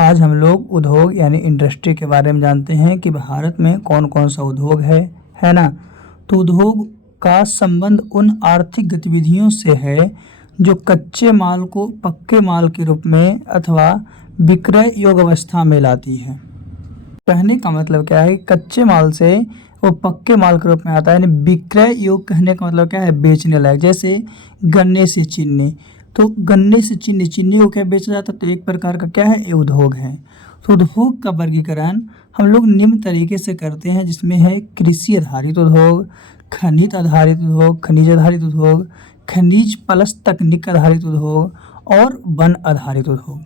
आज हम लोग उद्योग यानी इंडस्ट्री के बारे में जानते हैं कि भारत में कौन कौन सा उद्योग है ना। तो उद्योग का संबंध उन आर्थिक गतिविधियों से है जो कच्चे माल को पक्के माल के रूप में अथवा विक्रय योग्य अवस्था में लाती है। कहने का मतलब क्या है, कच्चे माल से वो पक्के माल के रूप में आता है, यानी विक्रय योग्य कहने का मतलब क्या है, बेचने लायक। जैसे गन्ने से चीनी, तो गन्ने से चीनी को क्या बेचा जाता है, तो एक प्रकार का क्या है, ये उद्योग है। तो उद्योग का वर्गीकरण हम लोग निम्न तरीके से करते हैं, जिसमें है कृषि आधारित उद्योग, खनिज आधारित उद्योग, खनिज प्लस तकनीक आधारित उद्योग और वन आधारित उद्योग।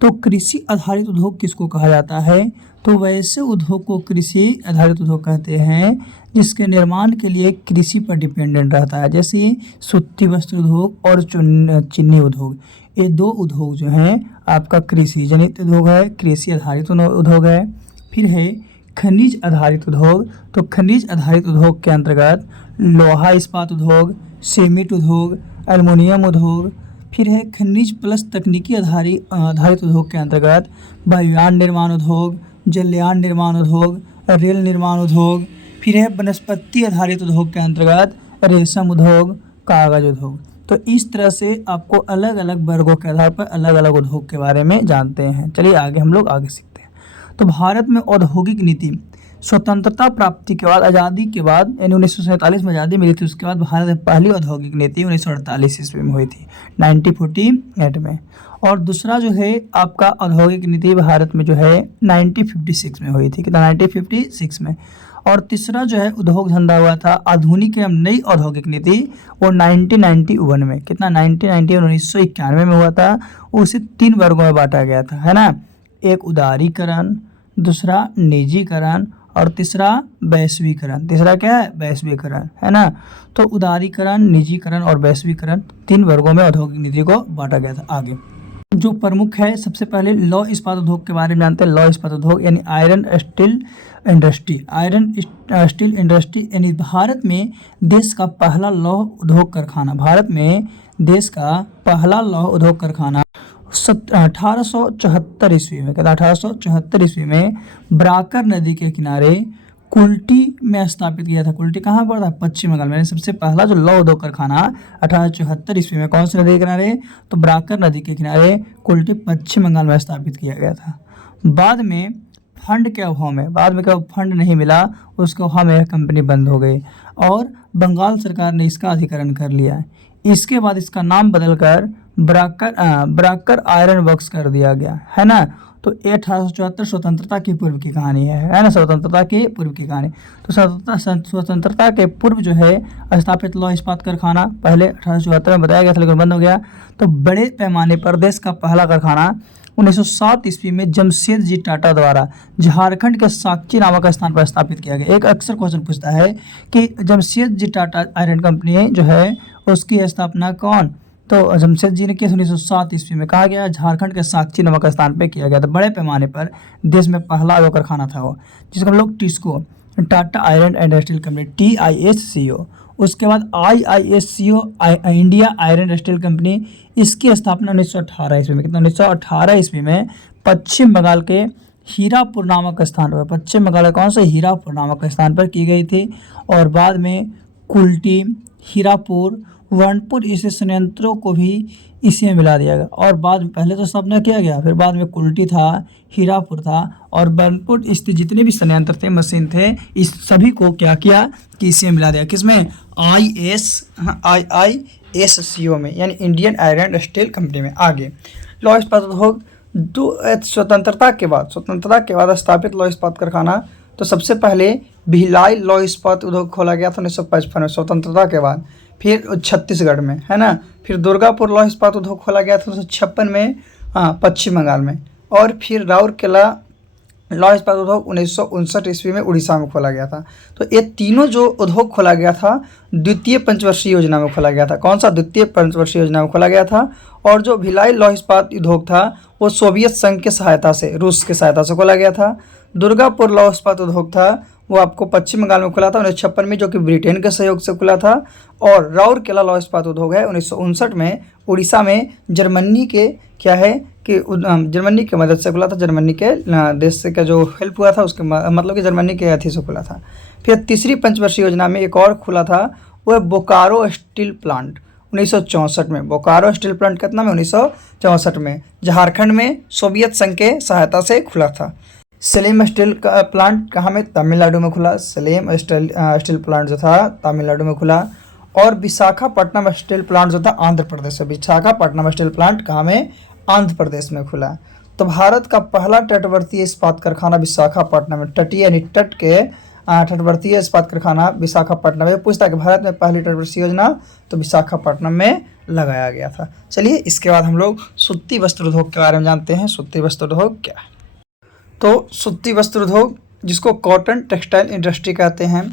तो कृषि आधारित उद्योग किसको कहा जाता है, तो वैसे उद्योग को कृषि आधारित उद्योग कहते हैं जिसके निर्माण के लिए कृषि पर डिपेंडेंट रहता है। जैसे सूती वस्त्र उद्योग और चीनी उद्योग, ये दो उद्योग जो हैं आपका कृषि जनित उद्योग है, कृषि आधारित उद्योग है। फिर है खनिज आधारित उद्योग, तो खनिज आधारित उद्योग के अंतर्गत लोहा इस्पात उद्योग, सीमेंट उद्योग, एल्युमिनियम उद्योग। फिर है खनिज प्लस तकनीकी आधारित उद्योग के अंतर्गत वायुयान निर्माण उद्योग, जलयान निर्माण उद्योग, रेल निर्माण उद्योग। फिर है वनस्पति आधारित उद्योग के अंतर्गत रेशम उद्योग, कागज उद्योग। तो इस तरह से आपको अलग अलग वर्गों के आधार पर अलग अलग उद्योग के बारे में जानते हैं। चलिए आगे हम लोग आगे सीखते हैं। तो भारत में औद्योगिक नीति स्वतंत्रता प्राप्ति के बाद, आज़ादी के बाद, यानी 1947 में आज़ादी मिली थी, उसके बाद भारत में पहली औद्योगिक नीति 1948 ईस्वी में हुई थी, 1948 में। और दूसरा जो है आपका औद्योगिक नीति भारत में जो है 1956 में हुई थी, कितना, 1956 में। और तीसरा जो है उद्योग धंधा हुआ था आधुनिक एवं नई औद्योगिक नीति, वो 1991 में, कितना, 1991 में हुआ था। उसे 3 वर्गों में बांटा गया था, है ना। एक उदारीकरण, दूसरा निजीकरण और तीसरा वैश्वीकरण। तीसरा क्या है, वैश्वीकरण, है ना। तो उदारीकरण, निजीकरण और वैश्वीकरण 3 वर्गों में औद्योगिक नीति को बांटा गया था। आगे जो प्रमुख है, सबसे पहले लौह इस्पात उद्योग के बारे में जानते हैं। लौह इस्पात उद्योग यानी iron steel industry, steel industry यानी भारत में देश का पहला लौह उद्योग कारखाना, भारत में देश का पहला लौह उद्योग कारखाना 1874 ईस्वी में, कहता 1874 ईस्वी में ब्राकर नदी के किनारे कुल्टी में स्थापित किया था। कुल्टी कहाँ पर था, पश्चिम बंगाल में। सबसे पहला जो लौह उद्योग कारखाना 1874 ईस्वी में कौन सी नदी के किनारे, तो ब्राकर नदी के किनारे कुल्टी पश्चिम बंगाल में स्थापित किया गया था। बाद में फंड के अभाव में, फंड नहीं मिला, उसके अभाव में यह कंपनी बंद हो गई और बंगाल सरकार ने इसका अधिग्रहण कर लिया। इसके बाद इसका नाम बदलकर ब्राकर आयरन वर्क्स कर दिया गया, है ना। तो 1874 स्वतंत्रता की पूर्व की कहानी है ना, स्वतंत्रता की पूर्व की कहानी। तो स्वतंत्रता के पूर्व जो है स्थापित लौह इस्पात कारखाना पहले 1874 में बताया गया था, लेकिन बंद हो गया। तो बड़े पैमाने पर देश का पहला कारखाना 1907 ईस्वी में जमशेद जी टाटा द्वारा झारखंड के साक्ची नामक स्थान पर स्थापित किया गया। एक अक्सर क्वेश्चन पूछता है कि जमशेद जी टाटा आयरन कंपनी जो है उसकी स्थापना कौन, तो जमशेद जी ने किया 1907 ईस्वी में, कहा गया झारखंड के साक्ची नामक स्थान पर किया गया था। बड़े पैमाने पर देश में पहला जो कारखाना था वो, जिसको हम लोग TISCO, Tata iron and steel company, TISCO। उसके बाद IISCO, India iron steel company, इसकी स्थापना 1918 ईस्वी में, कितना, 1918 ईस्वी में पश्चिम बंगाल के हीरापुर नामक स्थान पर, पश्चिम बंगाल कौन से, हीरापुर नामक स्थान पर की गई थी। और बाद में कुल्टी, हीरापुर, वर्णपुर इस संयंत्रों को भी इसी में मिला दिया गया। और बाद में पहले तो स्थापना किया गया, फिर बाद में कुल्टी था, हीरापुर था और वर्णपुर स्थित जितने भी संयंत्र थे, मशीन थे, इस सभी को क्या किया कि इसी में मिला दिया। किसमें, IISCO में, यानी इंडियन आयरन स्टील कंपनी में। आगे लौह इस्पात उद्योग स्वतंत्रता के बाद स्थापित लौह इस्पात कारखाना, तो सबसे पहले भिलाई लौह इस्पात उद्योग खोला गया था 1955 में, स्वतंत्रता के बाद। फिर छत्तीसगढ़ में, है ना। फिर दुर्गापुर लौह इस्पात उद्योग खोला गया था 1956 में, पश्चिम बंगाल में। और फिर राउरकेला लौह इस्पात उद्योग 1959 ईस्वी में उड़ीसा में खोला गया था। तो ये तीनों जो उद्योग खोला गया था द्वितीय पंचवर्षीय योजना में खोला गया था। कौन सा, द्वितीय पंचवर्षीय योजना में खोला गया था। और जो भिलाई लौह इस्पात उद्योग था वो सोवियत संघ के सहायता से, रूस की सहायता से खोला गया था। दुर्गापुर लौह इस्पात उद्योग था वो आपको पश्चिम बंगाल में खुला था 1956 में, जो कि ब्रिटेन के सहयोग से खुला था। और राउरकेला लौह इस्पात उद्योग है 1959 में उड़ीसा में जर्मनी के क्या है कि जर्मनी की मदद से खुला था, जर्मनी के देश से का जो हेल्प हुआ था उसके मतलब कि जर्मनी के अथी से खुला था। फिर तीसरी पंचवर्षीय योजना में एक और खुला था, वो है बोकारो स्टील प्लांट 1964 में। बोकारो स्टील प्लांट कितना में 1964 में झारखंड में सोवियत संघ के सहायता से खुला था। सलेम स्टील का प्लांट कहाँ में, तमिलनाडु में खुला। सलेम स्टील प्लांट जो था तमिलनाडु में खुला। और विशाखापट्टनम स्टील प्लांट जो था आंध्र प्रदेश में। विशाखापट्टनम स्टील प्लांट कहाँ में, आंध्र प्रदेश में खुला। तो भारत का पहला तटवर्तीय इस्पात कारखाना विशाखापट्टनम में, तटीय यानी तट के तटवर्तीय इस्पात कारखाना विशाखापट्टनम में। पूछता है कि भारत में पहली तटवर्ती योजना तो विशाखापट्टनम में लगाया गया था। चलिए इसके बाद हम लोग सूती वस्त्र उद्योग के बारे में जानते हैं। सूती वस्त्र उद्योग क्या है? तो सूती वस्त्र उद्योग जिसको कॉटन टेक्सटाइल इंडस्ट्री कहते हैं,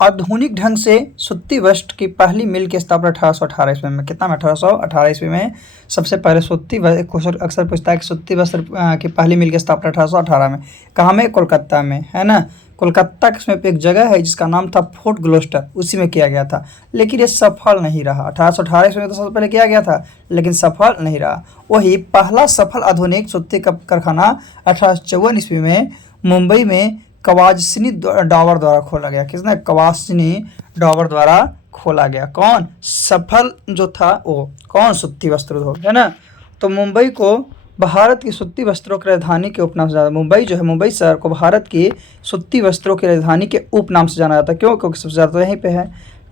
आधुनिक ढंग से सूती वस्त्र की पहली मिल की स्थापना 1818 ईस्वी में। कितना में, 1818 ईस्वी में सबसे पहले सूती क्वेश्चन अक्सर पूछता है कि सूती वस्त्र की पहली मिल की स्थापना 1818 में कहाँ में, कोलकाता में, है ना। कोलकाता के समय पे एक जगह है जिसका नाम था फोर्ट ग्लोस्टर, उसी में किया गया था, लेकिन ये सफल नहीं रहा। 1818 ईस्वी में तो सबसे पहले किया गया था लेकिन सफल नहीं रहा। वही पहला सफल आधुनिक सूती कारखाना 1854 ईस्वी में मुंबई में कवासनी डावर द्वारा खोला गया। किसने, कवासनी डावर द्वारा खोला गया। कौन सफल जो था वो, कौन, सूती वस्त्र उद्योग, है ना। तो मुंबई को भारत की सूती वस्त्रों की राजधानी के उपनाम से जाना, मुंबई जो है, मुंबई शहर को भारत की सूती वस्त्रों की राजधानी के उपनाम से जाना जाता है। क्यों, क्योंकि सबसे ज़्यादा तो यहीं पे है।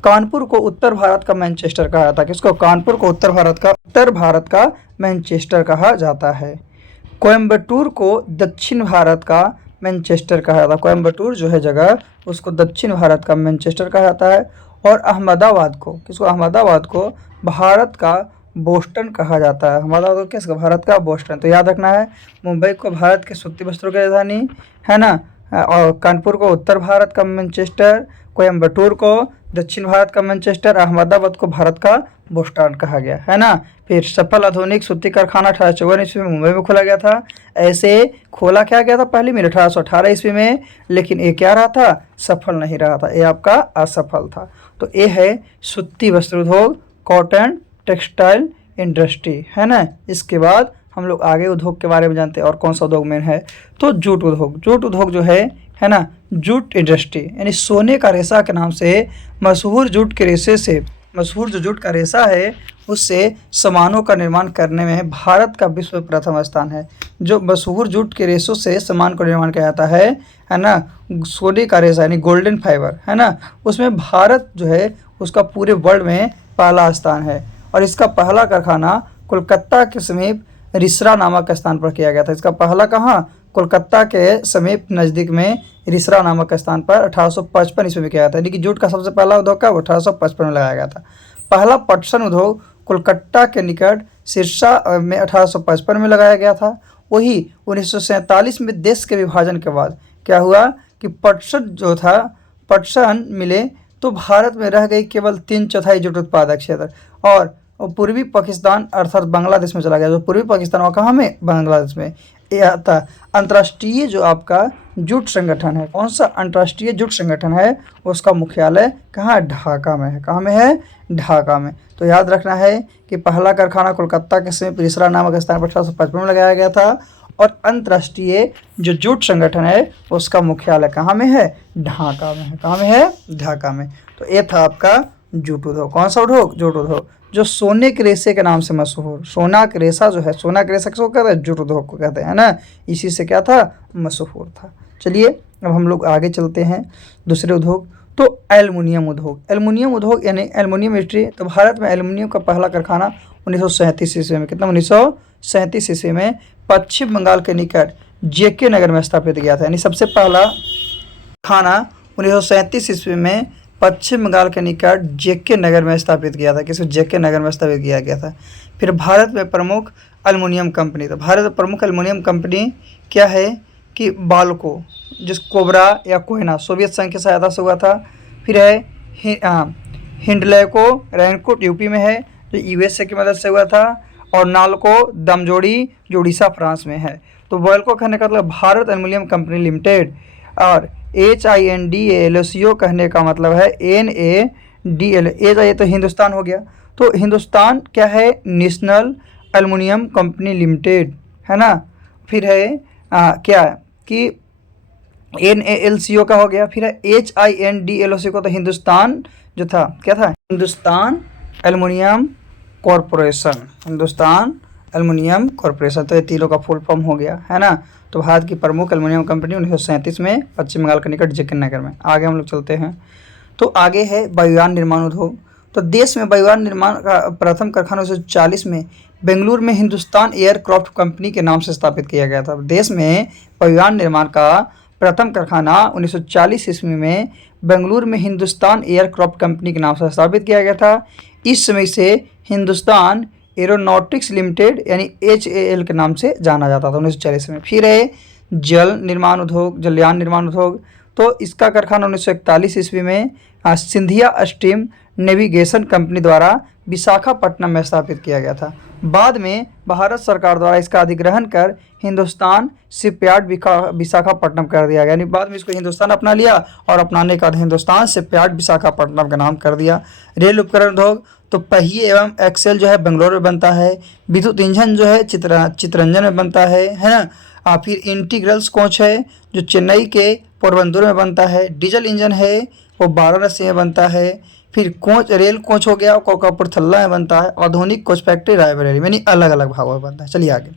कानपुर को उत्तर भारत का मैनचेस्टर कहा जाता है। किसको, कानपुर को उत्तर भारत का मैनचेस्टर कहा जाता है। कोयम्बटूर को दक्षिण भारत का मैनचेस्टर कहा जाता है। कोयम्बटूर जो है जगह, उसको दक्षिण भारत का मैनचेस्टर कहा जाता है। और अहमदाबाद को, किसको, अहमदाबाद को भारत का बोस्टन कहा जाता है। अहमदाबाद को किसका, भारत का बोस्टन। तो याद रखना है, मुंबई को भारत के सूती वस्त्रों की राजधानी, है ना, और कानपुर को उत्तर भारत का मैनचेस्टर, कोयम्बटूर को दक्षिण भारत का मैनचेस्टर, अहमदाबाद को भारत का बोस्टन कहा गया, है ना। फिर सफल आधुनिक सूती कारखाना 1854 ईस्वी में मुंबई में खोला गया था। ऐसे खोला क्या गया था पहली मिल 1818 ईस्वी में, लेकिन ये क्या रहा था, सफल नहीं रहा था, ये आपका असफल था। तो ये है सूती वस्त्र उद्योग, कॉटन टेक्सटाइल इंडस्ट्री, है ना। इसके बाद हम लोग आगे उद्योग के बारे में जानते हैं। और कौन सा उद्योग मेन है, तो जूट उद्योग। जूट उद्योग जो है ना, जूट इंडस्ट्री यानी सोने का रेशा के नाम से मशहूर जूट के रेशे से, मशहूर जो जूट का रेशा है उससे सामानों का निर्माण करने में भारत का विश्व में प्रथम स्थान है। जो मशहूर जूट के रेशों से सामान का निर्माण किया जाता है ना, सोने का रेशा यानी गोल्डन फाइबर, है ना, उसमें भारत जो है उसका पूरे वर्ल्ड में पहला स्थान है। और इसका पहला कारखाना कोलकाता के समीप रिसरा नामक स्थान पर किया गया था। इसका पहला कहाँ, कोलकाता के समीप नज़दीक में रिसरा नामक स्थान पर 1855 ईस्वी में किया गया था। यानी कि जूट का सबसे पहला उद्योग का 1855 में लगाया गया था। पहला पटसन उद्योग कोलकाता के निकट सिरसा में 1855 में लगाया गया था। वही 1947 में देश के विभाजन के बाद क्या हुआ कि पटसन जो था, पटसन मिले तो भारत में रह गई केवल 3/4 जूट उत्पादक क्षेत्र, और पूर्वी पाकिस्तान अर्थात बांग्लादेश में चला गया। जो पूर्वी पाकिस्तान और कहाँ में, बांग्लादेश में। ये आता अंतर्राष्ट्रीय जो आपका जूट संगठन है, कौन सा अंतर्राष्ट्रीय जूट संगठन है, उसका मुख्यालय कहाँ, ढाका में है। कहाँ में है, ढाका में। तो याद रखना है कि पहला कारखाना कोलकाता के समीप रिसरा नामक स्थान पर 1855 में लगाया गया था, और अंतर्राष्ट्रीय जो जूट संगठन है उसका मुख्यालय कहाँ में है, ढाका में है। कहाँ में है, ढाका में। तो ये था आपका जूट उद्योग। कौन सा उद्योग, जूट उद्योग, जो सोने के रेशे के नाम से मशहूर। सोना का रेशा जो है, सोना का रेशा किसको कहते हैं, जूट उद्योग को कहते हैं ना, इसी से क्या था, मशहूर था। चलिए अब हम लोग आगे चलते हैं दूसरे उद्योग। तो एल्युमिनियम उद्योग। एल्युमिनियम उद्योग यानी एल्युमिनियम इंडस्ट्री। तो भारत में एल्युमिनियम का पहला कारखाना 1937 ईस्वी में, कितना, 1937 ईस्वी में पश्चिम बंगाल के निकट जेके नगर में स्थापित किया था। यानी सबसे पहला खाना 1937 ईस्वी में पश्चिम बंगाल के निकट जेके नगर में स्थापित किया था। किसी जेके नगर में स्थापित किया गया था। फिर भारत में प्रमुख एल्युमिनियम कंपनी। तो भारत में प्रमुख एल्युमिनियम कंपनी क्या है कि बाल्को, जिस कोबरा या कोयना सोवियत संघ की सहायता से हुआ था। फिर है हिंडलैको रैनकोट यूपी में है, जो यूएसए की मदद से हुआ था। और नालको दमजोड़ी जो उड़ीसा फ्रांस में है। तो बाल्को कहने का मतलब भारत एल्युमिनियम कंपनी लिमिटेड, और HINDALCO कहने का मतलब है NADL। ये तो हिंदुस्तान हो गया। तो हिंदुस्तान क्या है, नेशनल एल्युमिनियम कंपनी लिमिटेड, है ना। फिर है क्या कि NaLCO का हो गया। फिर है HINDLOC को, तो हिंदुस्तान जो था क्या था, Hindustan aluminium corporation, Hindustan aluminium corporation. तो ये तीनों का फुल फॉर्म हो गया, है ना। तो भारत की प्रमुख एल्युमिनियम कंपनी 1937 में पश्चिम बंगाल के निकट जेके नगर में। आगे हम लोग चलते हैं। तो आगे है वायुयान निर्माण उद्योग। तो देश में वायुयान निर्माण का प्रथम कारखाना 1940 में बेंगलुरु में हिंदुस्तान एयरक्राफ्ट कंपनी के नाम से स्थापित किया गया था। देश में वायुयान निर्माण का प्रथम कारखाना 1940 ईस्वी में बेंगलुरु में हिंदुस्तान एयरक्राफ्ट कंपनी के नाम से स्थापित किया गया था। इस समय से हिंदुस्तान एरोनॉटिक्स लिमिटेड यानी HAL के नाम से जाना जाता था 1940 में। फिर है जल निर्माण उद्योग, जलयान निर्माण उद्योग। तो इसका कारखाना 1941 ईस्वी में सिंधिया स्टीम नेविगेशन कंपनी द्वारा विशाखापट्टनम में स्थापित किया गया था। बाद में भारत सरकार द्वारा इसका अधिग्रहण कर हिंदुस्तान शिपयार्ड विशाखापट्टनम कर दिया गया, यानी बाद में इसको हिंदुस्तान अपना लिया और अपनाने के बाद हिंदुस्तान शिपयार्ड विशाखापट्टनम का नाम कर दिया। रेल उपकरण उद्योग। तो पहिए एवं एक्सेल जो है बेंगलोर में बनता है। विद्युत इंजन जो है चितरंजन में बनता है ना। फिर इंटीग्रल्स कोच है जो चेन्नई के पोरबंदर में बनता है। डीजल इंजन है वो वाराणसी में बनता है। फिर कोच, रेल कोच हो गया वो कपूरथला में बनता है। आधुनिक कोच फैक्ट्री रायबरेली में, यानी अलग अलग भागों में बनता है। चलिए आगे।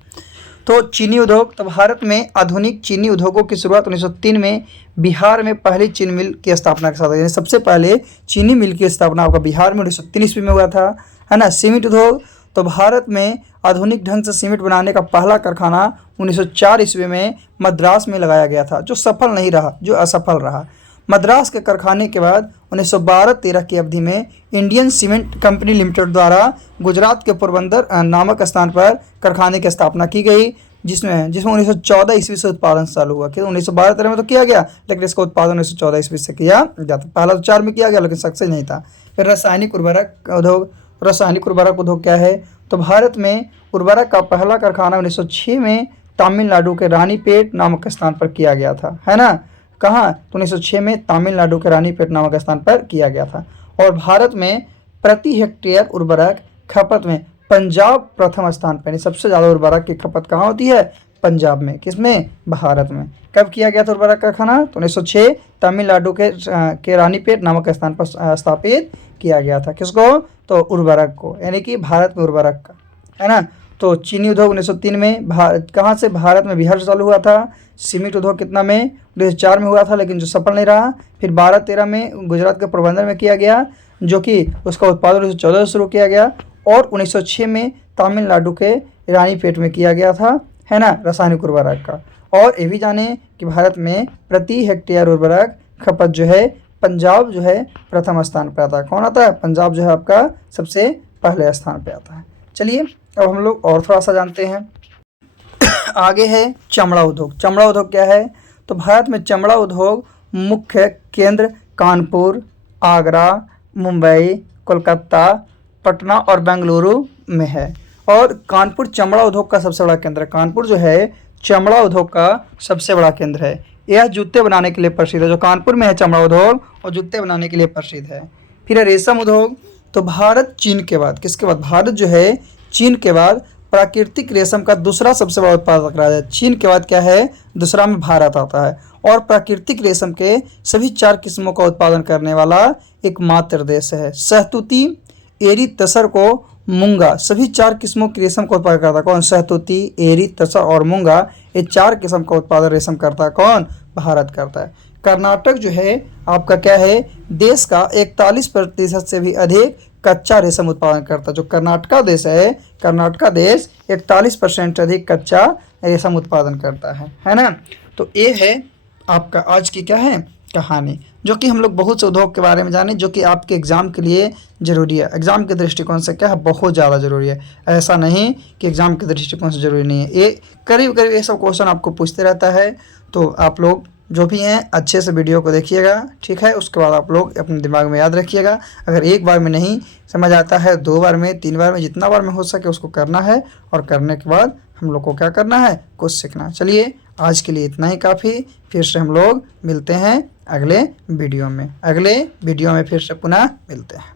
तो चीनी उद्योग। तो भारत में आधुनिक चीनी उद्योगों की शुरुआत 1903 में बिहार में पहली चीनी मिल की स्थापना के साथ, यानी सबसे पहले चीनी मिल की स्थापना आपका बिहार में 1903 ईस्वी में हुआ था, है ना। सीमेंट उद्योग। तो भारत में आधुनिक ढंग से सीमेंट बनाने का पहला कारखाना 1904 ईस्वी में मद्रास में लगाया गया था, जो सफल नहीं रहा, जो असफल रहा। मद्रास के कारखाने के बाद 1912-13 की अवधि में इंडियन सीमेंट कंपनी लिमिटेड द्वारा गुजरात के पोरबंदर नामक स्थान पर कारखाने की स्थापना की गई, जिसमें 1914 ईस्वी से उत्पादन चालू हुआ। कि 1912-13 में तो किया गया, लेकिन इसका उत्पादन 1914 ईस्वी से किया जाता। पहला तो 4 में किया गया, लेकिन सक्सेस नहीं था। फिर रासायनिक उर्वरक उद्योग। रासायनिक उर्वरक उद्योग क्या है? तो भारत में उर्वरक का पहला कारखाना 1906 में तमिलनाडु के रानीपेट नामक स्थान पर किया गया था, है ना। कहाँ? तो 1906 में तमिलनाडु के रानीपेट नामक स्थान पर किया गया था। और भारत में प्रति हेक्टेयर उर्वरक खपत में पंजाब प्रथम स्थान पर, यानी सबसे ज़्यादा उर्वरक की खपत कहाँ होती है? पंजाब में। किसमें? भारत में। कब किया गया था उर्वरक कारखाना? तो 1906 तमिलनाडु के रानीपेट नामक स्थान पर स्थापित किया गया था। किसको? तो उर्वरक को, यानी कि भारत में उर्वरक का, है ना। तो चीनी उद्योग 1903 में कहाँ से? भारत में, बिहार से चालू हुआ था। सीमेंट उद्योग कितना में? 2004 में हुआ था, लेकिन जो सफल नहीं रहा। फिर 12-13 में गुजरात के पोरबंदर में किया गया, जो कि उसका उत्पादन 1914 से शुरू किया गया। और 1906 में तमिलनाडु के रानीपेट में किया गया था, है ना, रासायनिक उर्वरक का। और ये भी जाने कि भारत में प्रति हेक्टेयर उर्वरक खपत जो है पंजाब जो है प्रथम स्थान पर आता है। कौन आता है? पंजाब जो है आपका सबसे पहले स्थान पर आता है। चलिए अब हम लोग और थोड़ा सा जानते हैं। आगे है चमड़ा उद्योग। चमड़ा उद्योग क्या है? तो भारत में चमड़ा उद्योग मुख्य केंद्र कानपुर, आगरा, मुंबई, कोलकाता, पटना और बेंगलुरु में है। और कानपुर चमड़ा उद्योग का सबसे बड़ा केंद्र है। कानपुर जो है चमड़ा उद्योग का सबसे बड़ा केंद्र है। यह जूते बनाने के लिए प्रसिद्ध है। जो कानपुर में है चमड़ा उद्योग, और जूते बनाने के लिए प्रसिद्ध है। फिर है रेशम उद्योग। तो भारत चीन के बाद, किसके बाद? भारत जो है चीन के बाद प्राकृतिक रेशम का दूसरा सबसे बड़ा उत्पादक राज्य है। चीन के बाद क्या है? दूसरा में भारत आता है। और प्राकृतिक रेशम के सभी 4 किस्मों का उत्पादन करने वाला एकमात्र देश है। सहतूती, एरी, तसर को मूंगा, सभी 4 किस्मों की रेशम का उत्पादन करता है। कौन? सहतूती, एरी, तसर और मूंगा, ये 4 किस्म का उत्पादन रेशम करता है। कौन? भारत करता है। कर्नाटक जो है आपका क्या है? देश का 41% से भी अधिक कच्चा रेशम उत्पादन करता है। जो कर्नाटका देश है, कर्नाटका देश 41% अधिक कच्चा रेशम उत्पादन करता है ना। तो ये है आपका आज की क्या है कहानी, जो कि हम लोग बहुत से उद्योग के बारे में जाने, जो कि आपके एग्ज़ाम के लिए ज़रूरी है। एग्ज़ाम के दृष्टिकोण से क्या है? बहुत ज़्यादा ज़रूरी है। ऐसा नहीं कि एग्ज़ाम के दृष्टिकोण से ज़रूरी नहीं है। ये करीब करीब ये सब क्वेश्चन आपको पूछते रहता है। तो आप लोग जो भी हैं अच्छे से वीडियो को देखिएगा, ठीक है। उसके बाद आप लोग अपने दिमाग में याद रखिएगा। अगर एक बार में नहीं समझ आता है, 2 बार में, 3 बार में, जितना बार में हो सके उसको करना है। और करने के बाद हम लोग को क्या करना है? कुछ सीखना। चलिए आज के लिए इतना ही काफ़ी। फिर से हम लोग मिलते हैं अगले वीडियो में। अगले वीडियो में फिर से पुनः मिलते हैं।